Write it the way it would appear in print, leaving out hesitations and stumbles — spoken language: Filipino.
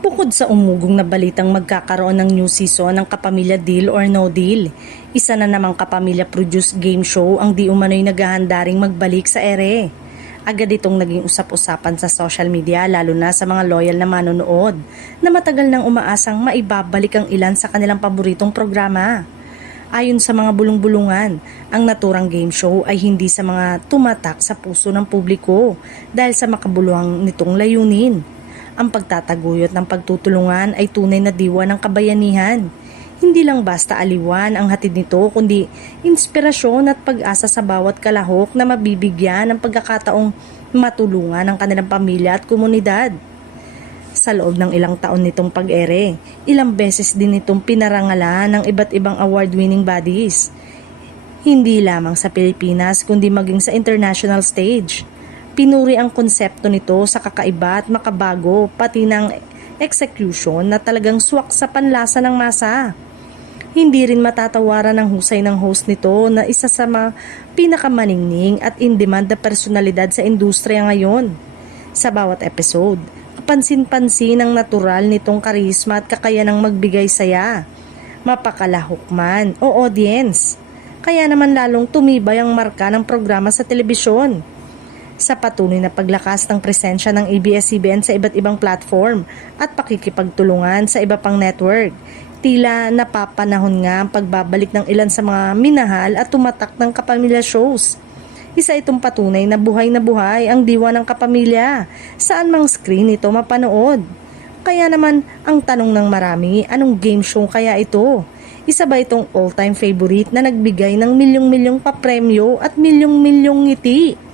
Bukod sa umugong na balitang magkakaroon ng new season ng Kapamilya Deal or No Deal, isa na namang Kapamilya-produced game show ang di umano'y naghahanda ring magbalik sa ere. Agad itong naging usap-usapan sa social media lalo na sa mga loyal na manonood na matagal nang umaasang maibabalik ang ilan sa kanilang paboritong programa. Ayon sa mga bulong-bulungan, ang naturang game show ay hindi sa mga tumatak sa puso ng publiko dahil sa makabuluhang nitong layunin. Ang pagtataguyod ng pagtutulungan ay tunay na diwa ng kabayanihan. Hindi lang basta aliwan ang hatid nito kundi inspirasyon at pag-asa sa bawat kalahok na mabibigyan ng pagkakataong matulungan ang kanilang pamilya at komunidad. Sa loob ng ilang taon nitong pag-ere, ilang beses din itong pinarangalan ng iba't ibang award-winning bodies. Hindi lamang sa Pilipinas kundi maging sa international stage. Pinuri ang konsepto nito sa kakaiba at makabago pati ng execution na talagang swak sa panlasa ng masa. Hindi rin matatawaran ang husay ng host nito na isa sa mga pinakamaningning at in-demand na personalidad sa industriya ngayon. Sa bawat episode, kapansin-pansin ang natural nitong karisma at kakayanang magbigay saya, mapakalahok man o audience. Kaya naman lalong tumibay ang marka ng programa sa telebisyon. Sa patuloy na paglakas ng presensya ng ABS-CBN sa iba't ibang platform at pakikipagtulungan sa iba pang network, tila napapanahon nga ang pagbabalik ng ilan sa mga minahal at tumatak ng kapamilya shows. Isa itong patunay na buhay ang diwa ng kapamilya, saan mang screen ito mapanood. Kaya naman ang tanong ng marami, anong game show kaya ito? Isa ba itong all-time favorite na nagbigay ng milyong-milyong papremyo at milyong-milyong ngiti?